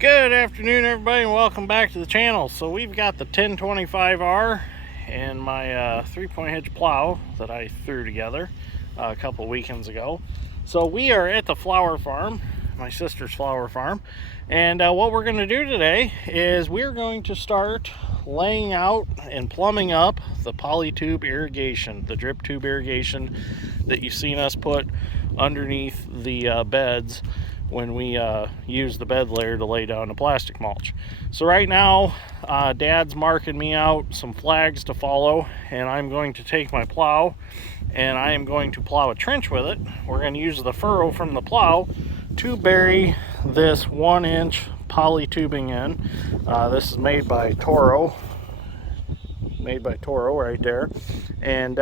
Good afternoon, everybody, and welcome back to the channel. So we've got the 1025R and my 3-point hitch plow that I threw together a couple weekends ago. So we are at the flower farm, my sister's flower farm, and what we're going to do today is we're going to start laying out and plumbing up the polytube irrigation, the drip tube irrigation that you've seen us put underneath the beds when we use the bed layer to lay down the plastic mulch. So right now, Dad's marking me out some flags to follow, and I'm going to take my plow and I am going to plow a trench with it. We're going to use the furrow from the plow to bury this 1-inch poly tubing in. This is made by Toro right there, and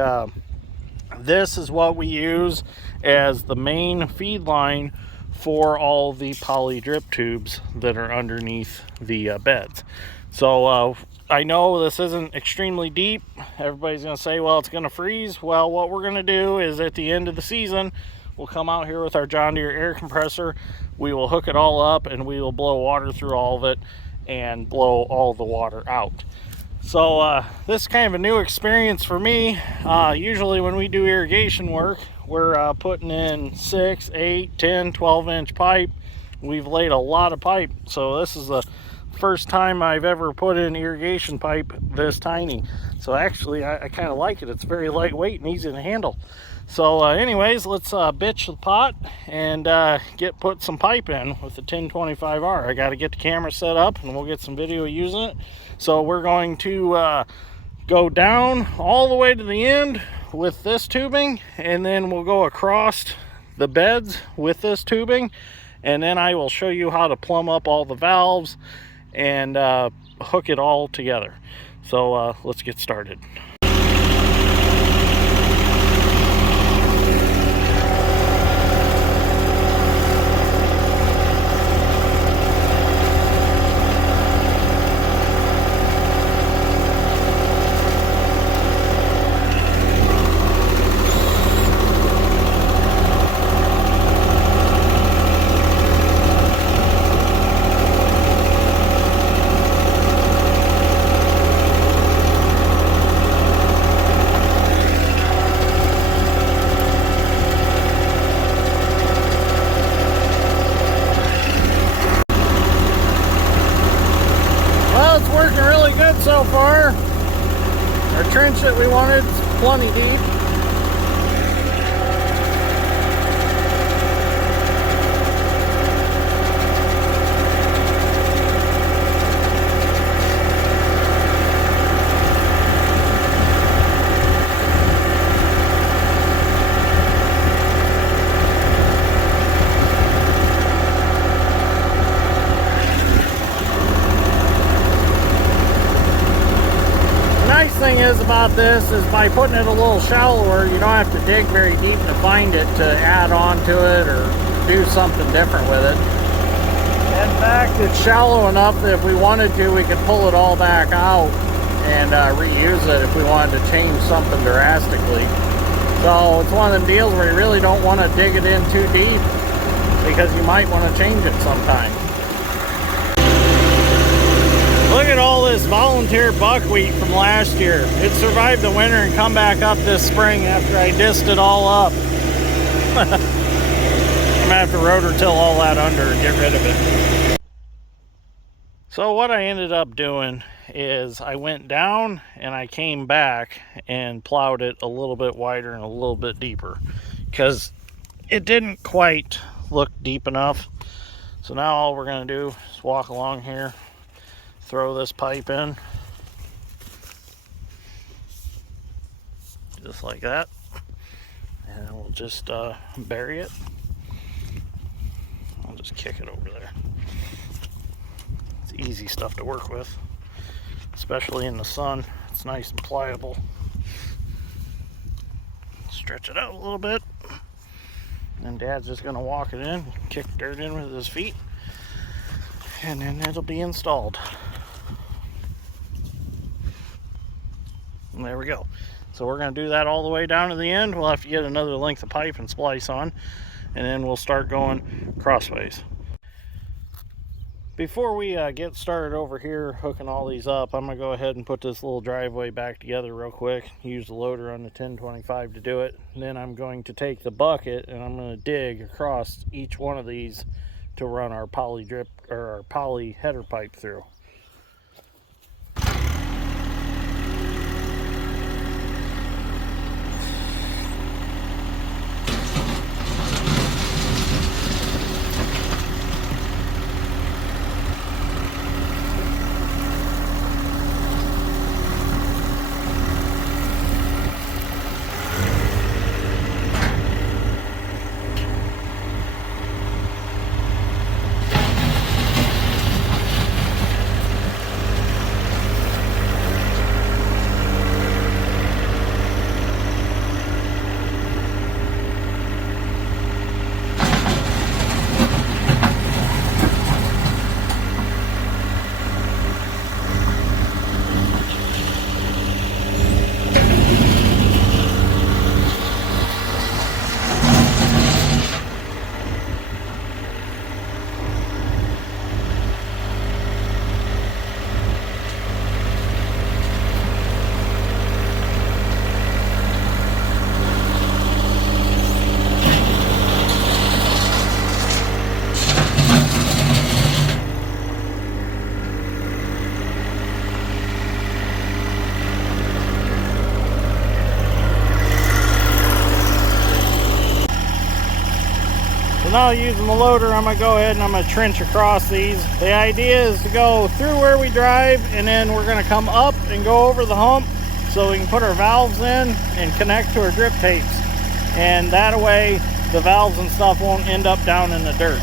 this is what we use as the main feed line for all the poly drip tubes that are underneath the beds. So I know this isn't extremely deep. Everybody's going to say, well, it's going to freeze. Well, what we're going to do is at the end of the season, we'll come out here with our John Deere air compressor. We will hook it all up and we will blow water through all of it and blow all the water out. So this is kind of a new experience for me. Usually when we do irrigation work, we're putting in 6, 8, 10, 12-inch pipe. We've laid a lot of pipe. So this is the first time I've ever put in irrigation pipe this tiny. So actually I kind of like it. It's very lightweight and easy to handle. So anyways, let's bitch the pot and put some pipe in with the 1025R. I got to get the camera set up and we'll get some video using it. So we're going to go down all the way to the end with this tubing, and then we'll go across the beds with this tubing, and then I will show you how to plumb up all the valves and hook it all together. So let's get started. Working really good so far. Our trench that we wanted is plenty deep. Thing is about this is by putting it a little shallower, you don't have to dig very deep to find it to add on to it or do something different with it. In fact, it's shallow enough that if we wanted to, we could pull it all back out and reuse it if we wanted to change something drastically. So it's one of them deals where you really don't want to dig it in too deep because you might want to change it sometime. Look at all this volunteer buckwheat from last year. It survived the winter and come back up this spring after I disced it all up. I'm gonna have to rotor till all that under and get rid of it. So what I ended up doing is I went down and I came back and plowed it a little bit wider and a little bit deeper because it didn't quite look deep enough. So now all we're gonna do is walk along here, throw this pipe in, just like that, and we'll just bury it. I'll just kick it over there. It's easy stuff to work with, especially in the sun. It's nice and pliable. Stretch it out a little bit, and Dad's just gonna walk it in, kick dirt in with his feet, and then it'll be installed. And there we go. So we're going to do that all the way down to the end. We'll have to get another length of pipe and splice on, and then we'll start going crossways. Before we get started over here hooking all these up, I'm going to go ahead and put this little driveway back together real quick. Use the loader on the 1025 to do it. And then I'm going to take the bucket and I'm going to dig across each one of these to run our poly drip or our poly header pipe through. So now using the loader, I'm going to go ahead and I'm going to trench across these. The idea is to go through where we drive, and then we're going to come up and go over the hump so we can put our valves in and connect to our drip tapes. And that way the valves and stuff won't end up down in the dirt.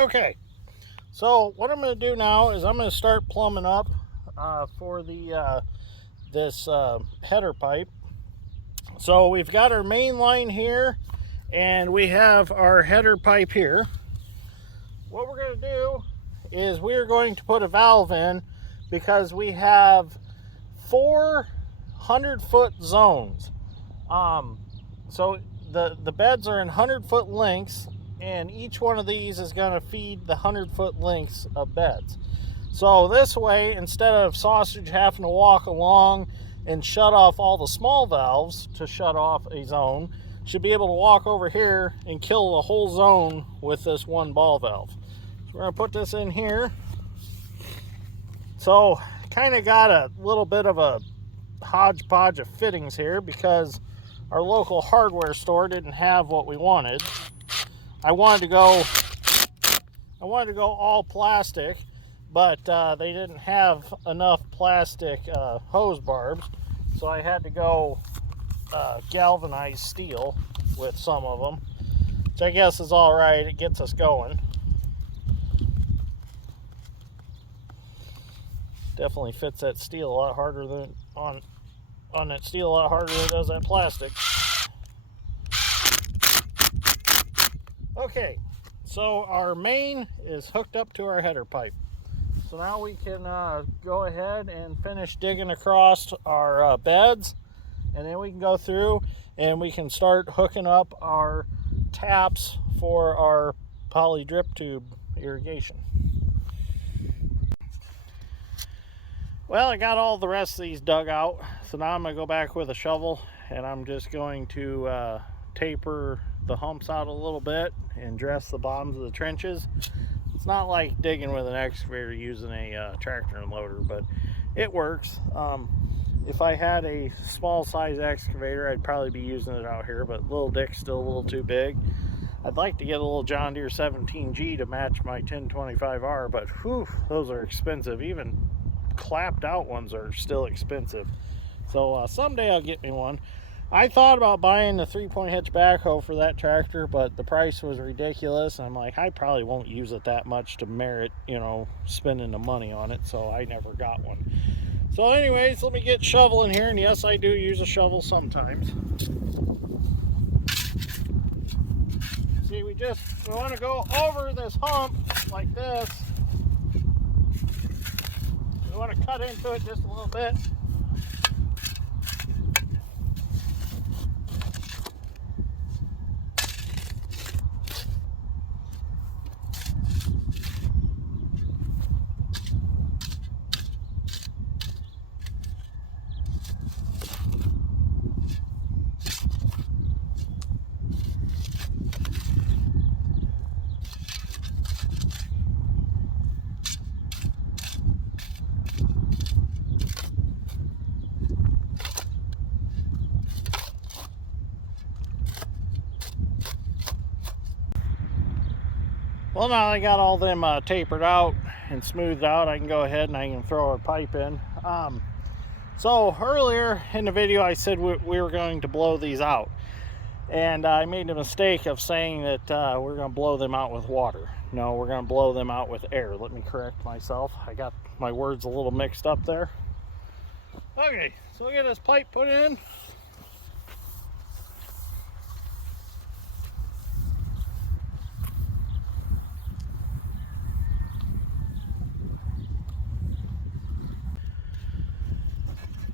Okay, so what I'm going to do now is I'm going to start plumbing up for the this header pipe. So we've got our main line here, and we have our header pipe here. What we're going to do is we're going to put a valve in because we have 4 100-foot zones. So the beds are in 100-foot lengths, and each one of these is going to feed the 100-foot lengths of beds. So this way, instead of sausage having to walk along and shut off all the small valves to shut off a zone, should be able to walk over here and kill the whole zone with this one ball valve. So we're going to put this in here. So kind of got a little bit of a hodgepodge of fittings here because our local hardware store didn't have what we wanted. I wanted to go all plastic, but they didn't have enough plastic hose barbs, so I had to go galvanized steel with some of them, which I guess is all right. It gets us going. Definitely fits that steel a lot harder than on on that steel a lot harder than it does that plastic. Okay, so our main is hooked up to our header pipe. So now we can go ahead and finish digging across our beds, and then we can go through and we can start hooking up our taps for our poly drip tube irrigation. Well, I got all the rest of these dug out, so now I'm going to go back with a shovel and I'm just going to taper the humps out a little bit and dress the bottoms of the trenches. It's not like digging with an excavator using a tractor and loader, but it works. If I had a small size excavator, I'd probably be using it out here, but Little Dick's still a little too big. I'd like to get a little John Deere 17G to match my 1025R, but whew, those are expensive. Even clapped out ones are still expensive. So someday I'll get me one. I thought about buying the 3-point hitch backhoe for that tractor, but the price was ridiculous. I'm like, I probably won't use it that much to merit, you know, spending the money on it, so I never got one. So anyways, let me get shoveling here, and yes, I do use a shovel sometimes. See, we want to go over this hump like this. We want to cut into it just a little bit. Well, now I got all them tapered out and smoothed out, I can go ahead and I can throw our pipe in. So earlier in the video I said we were going to blow these out, and I made the mistake of saying that we're going to blow them out with water. No, we're going to blow them out with air. Let me correct myself. I got my words a little mixed up there. Okay, so we get this pipe put in.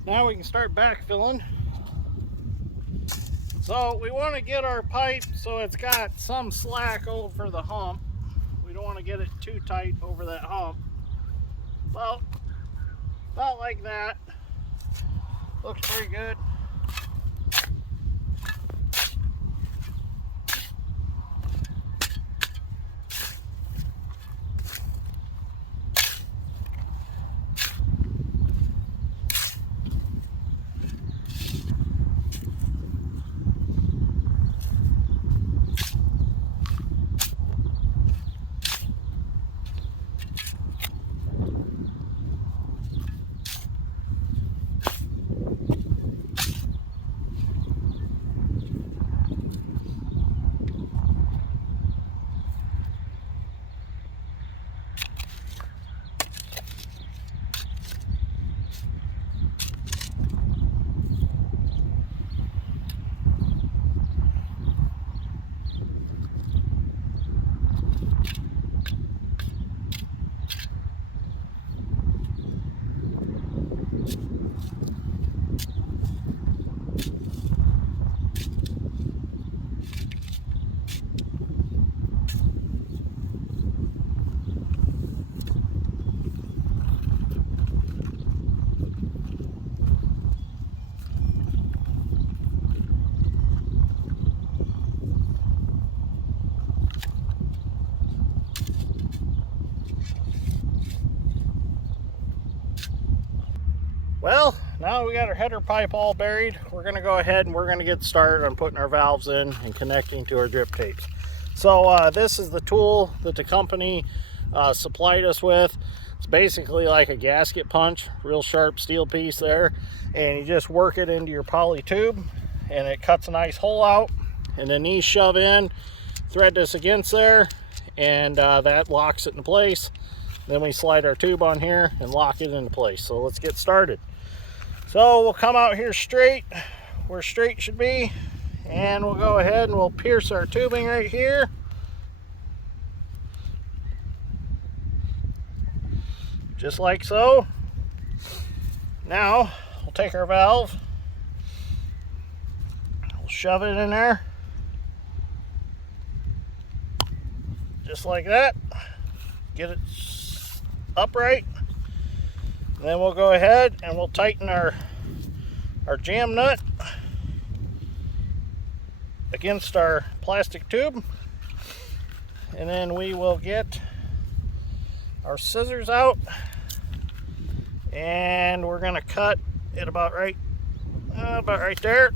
Now we can start backfilling. So we want to get our pipe so it's got some slack over the hump. We don't want to get it too tight over that hump. Well, about like that. Looks pretty good. Well, now we got our header pipe all buried. We're going to go ahead and we're going to get started on putting our valves in and connecting to our drip tapes. So this is the tool that the company supplied us with. It's basically like a gasket punch, real sharp steel piece there, and you just work it into your poly tube and it cuts a nice hole out, and then these shove in, thread this against there, and that locks it into place. Then we slide our tube on here and lock it into place. So let's get started. So we'll come out here straight, where straight should be, and we'll go ahead and we'll pierce our tubing right here. Just like so. Now, we'll take our valve, we'll shove it in there, just like that. Get it upright. Then we'll go ahead and we'll tighten our jam nut against our plastic tube. And then we will get our scissors out, and we're gonna cut it about right there.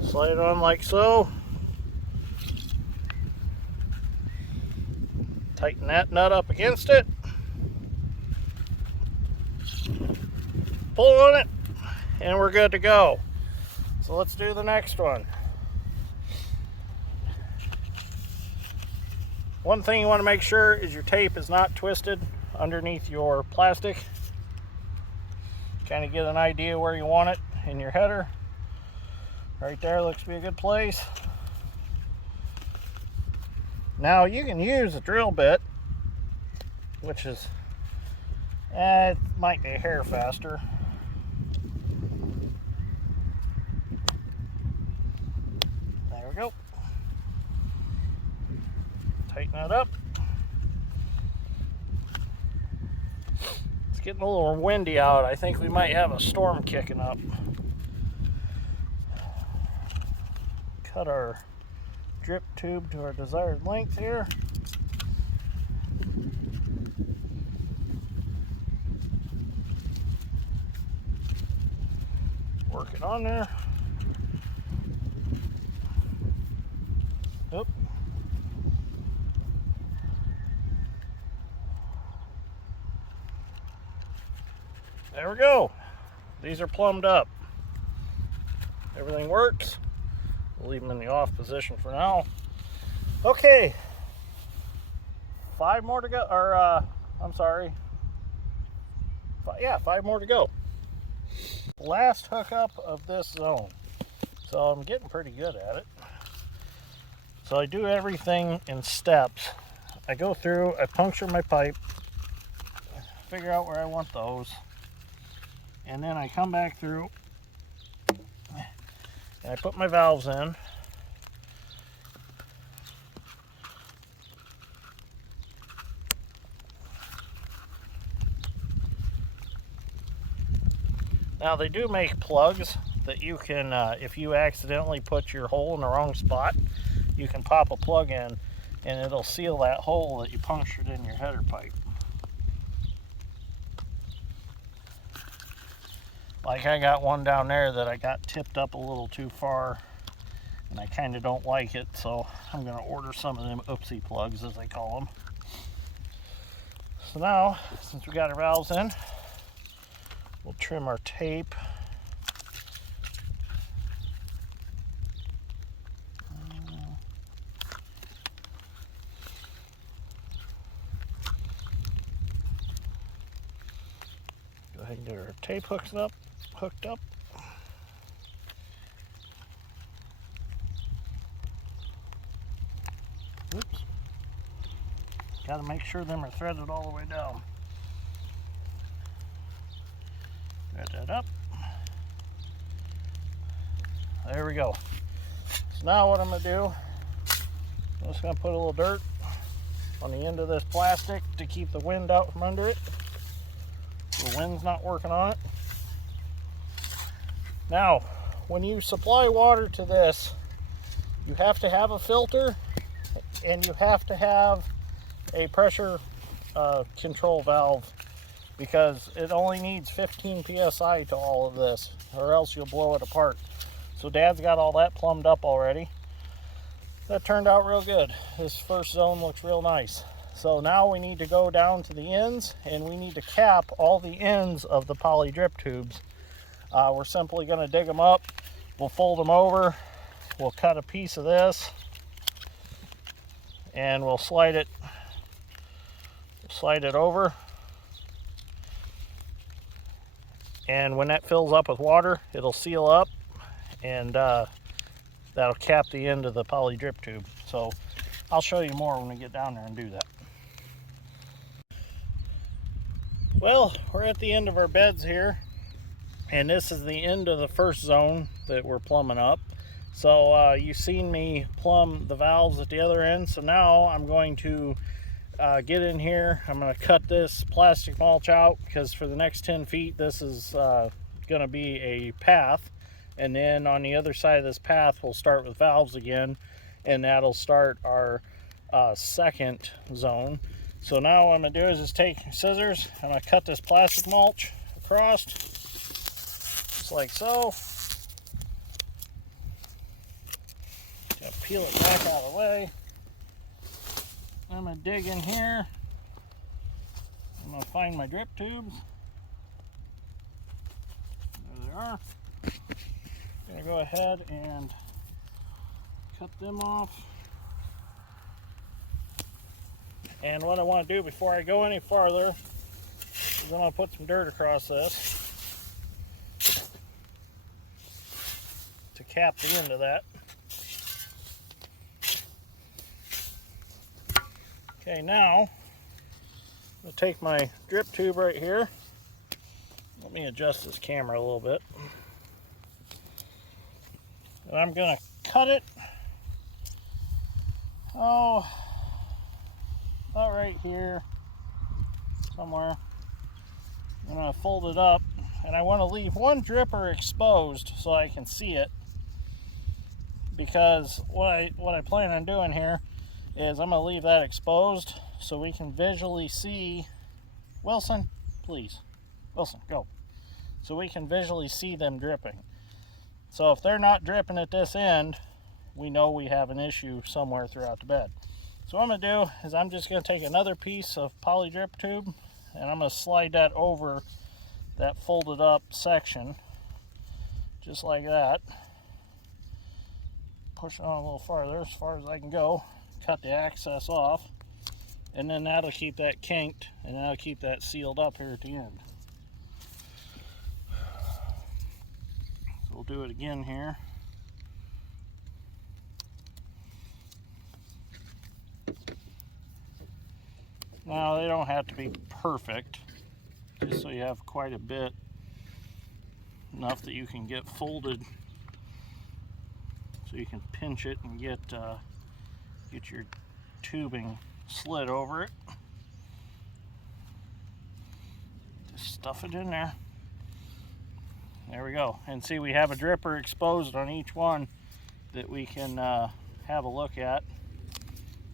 Slide it on like so. Tighten that nut up against it. Pull on it, and we're good to go. So let's do the next one. One thing you want to make sure is your tape is not twisted underneath your plastic. Kind of get an idea where you want it in your header. Right there looks to be a good place. Now you can use a drill bit, which is, it might be a hair faster. There we go. Tighten that up. It's getting a little windy out. I think we might have a storm kicking up. Cut our drip tube to our desired length here. Work it on there. Oop. There we go. These are plumbed up. Everything works. We'll leave them in the off position for now. Okay. 5 more to go, or I'm sorry. 5 more to go. Last hookup of this zone. So I'm getting pretty good at it. So I do everything in steps. I go through, I puncture my pipe, figure out where I want those, and then I come back through and I put my valves in. Now they do make plugs that you can, if you accidentally put your hole in the wrong spot, you can pop a plug in and it'll seal that hole that you punctured in your header pipe. Like I got one down there that I got tipped up a little too far and I kind of don't like it, so I'm going to order some of them oopsie plugs, as they call them. So now, since we got our valves in, we'll trim our tape. Go ahead and get our tape hooked up. Oops. Got to make sure them are threaded all the way down. Thread that up. There we go. So now what I'm going to do, I'm just going to put a little dirt on the end of this plastic to keep the wind out from under it. The wind's not working on it. Now, when you supply water to this, you have to have a filter and you have to have a pressure control valve, because it only needs 15 psi to all of this, or else you'll blow it apart. So Dad's got all that plumbed up already. That turned out real good. This first zone looks real nice. So now we need to go down to the ends and we need to cap all the ends of the poly drip tubes. We're simply going to dig them up, we'll fold them over, we'll cut a piece of this, and we'll slide it over. And when that fills up with water, it'll seal up, and that'll cap the end of the poly drip tube. So I'll show you more when we get down there and do that. Well, we're at the end of our beds here, and this is the end of the first zone that we're plumbing up. So you've seen me plumb the valves at the other end, so now I'm going to get in here. I'm going to cut this plastic mulch out, because for the next 10 feet this is going to be a path, and then on the other side of this path we'll start with valves again, and that'll start our second zone. So now what I'm going to do is just take scissors. I'm going to cut this plastic mulch across, just like so. Just peel it back out of the way. I'm going to dig in here. I'm going to find my drip tubes. There they are. I'm going to go ahead and cut them off. And what I want to do before I go any farther is I'm going to put some dirt across this to cap the end of that. Okay, now I'm going to take my drip tube right here. Let me adjust this camera a little bit. And I'm going to cut it, about right here somewhere. I'm going to fold it up, and I want to leave one dripper exposed so I can see it, because what I plan on doing here is I'm going to leave that exposed so we can visually see. Wilson, please. Wilson, go. So we can visually see them dripping. So if they're not dripping at this end, we know we have an issue somewhere throughout the bed. So what I'm going to do is I'm just going to take another piece of poly drip tube, and I'm going to slide that over that folded up section, just like that. Push it on a little farther, as far as I can go. Cut the access off, and then that'll keep that kinked, and that'll keep that sealed up here at the end. So we'll do it again here. Now they don't have to be perfect, just so you have quite a bit, enough that you can get folded, so you can pinch it and get your tubing slid over it. Just stuff it in there. There we go. And see, we have a dripper exposed on each one that we can have a look at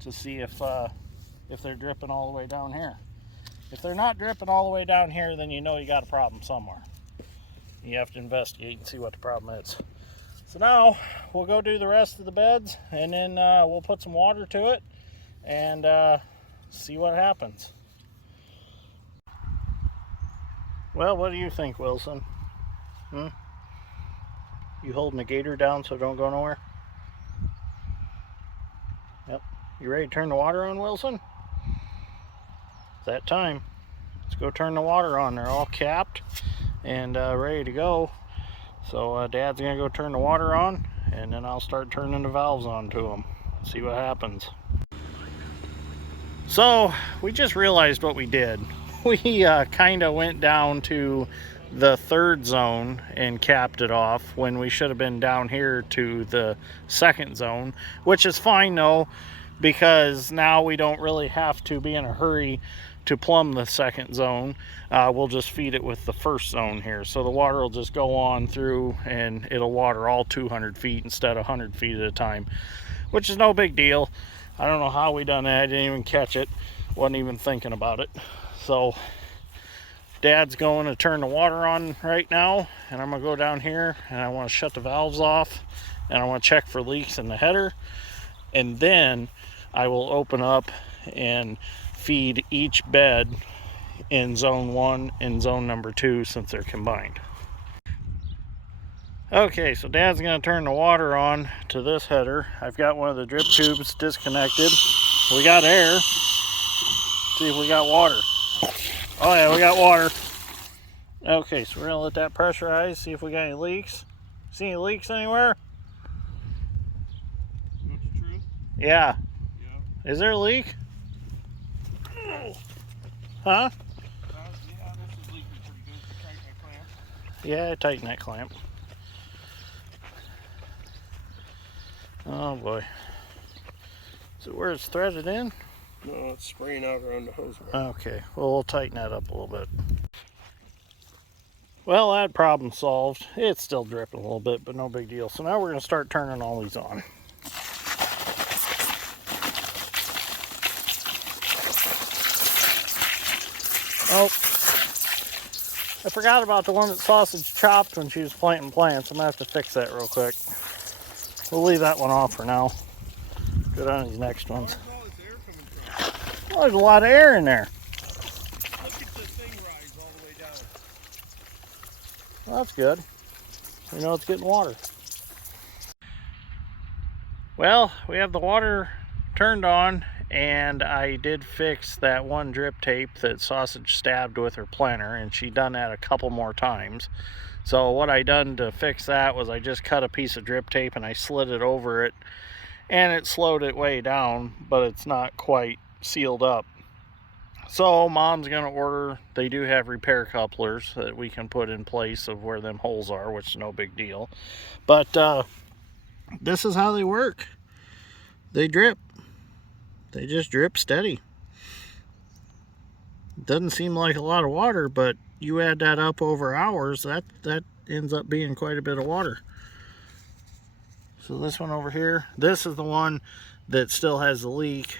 to see if they're dripping all the way down here. If they're not dripping all the way down here, then you know you got a problem somewhere. You have to investigate and see what the problem is. So now we'll go do the rest of the beds, and then we'll put some water to it and see what happens. Well, what do you think, Wilson? You holding the gator down so it don't go nowhere? Yep. You ready to turn the water on, Wilson? It's that time. Let's go turn the water on. They're all capped and ready to go. So Dad's gonna go turn the water on, and then I'll start turning the valves on to them. See what happens. So we just realized what we did. We kind of went down to the third zone and capped it off when we should have been down here to the second zone, which is fine though, because now we don't really have to be in a hurry to plumb the second zone. We'll just feed it with the first zone here, so the water will just go on through and it'll water all 200 feet instead of 100 feet at a time, which is no big deal. I don't know how we done that. I didn't even catch it, wasn't even thinking about it. So Dad's going to turn the water on right now, and I'm gonna go down here and I want to shut the valves off, and I want to check for leaks in the header, and then I will open up and feed each bed in zone 1 and zone number 2 since they're combined. Okay, so Dad's going to turn the water on to this header. I've got one of the drip tubes disconnected. We got air. Let's see if we got water. Oh yeah, we got water. Okay, so we're gonna let that pressurize, see if we got any leaks. See any leaks anywhere? You want the truth? Yeah. Yeah. Is there a leak? Huh? Yeah, this is leaking pretty good. Tighten that clamp. Yeah, tighten that clamp. Oh boy. So where it's threaded in? No, it's spraying out around the hose bar. Okay, well, we'll tighten that up a little bit. Well, that problem solved. It's still dripping a little bit, but no big deal. So now we're going to start turning all these on. Oh, I forgot about the one that Sausage chopped when she was planting plants. I'm going to have to fix that real quick. We'll leave that one off for now. Go on these next ones. Where's all this air coming from? Oh, there's a lot of air in there. Look at the thing rise all the way down. Well, that's good. We know it's getting water. Well, we have the water turned on, and I did fix that one drip tape that Sausage stabbed with her planter, and she done that a couple more times. So what I done to fix that was I just cut a piece of drip tape and I slid it over it, and it slowed it way down, but it's not quite sealed up. So Mom's gonna order, they do have repair couplers that we can put in place of where them holes are, which is no big deal. But this is how they work. They drip. They just drip steady. Doesn't seem like a lot of water, but you add that up over hours, that ends up being quite a bit of water. So this one over here, this is the one that still has the leak,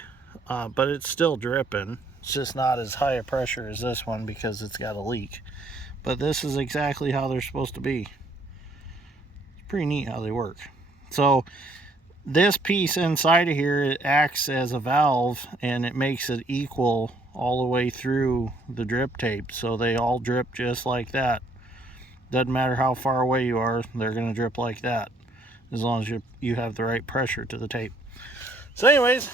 but it's still dripping. It's just not as high a pressure as this one because it's got a leak. But this is exactly how they're supposed to be. It's pretty neat how they work. So this piece inside of here, it acts as a valve and it makes it equal all the way through the drip tape. So they all drip just like that. Doesn't matter how far away you are, they're going to drip like that, as long as you have the right pressure to the tape. So anyways,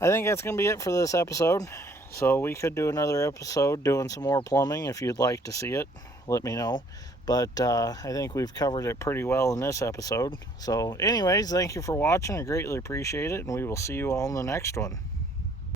I think that's going to be it for this episode. So we could do another episode doing some more plumbing. If you'd like to see it, let me know. But I think we've covered it pretty well in this episode. So anyways, thank you for watching. I greatly appreciate it, and we will see you all in the next one.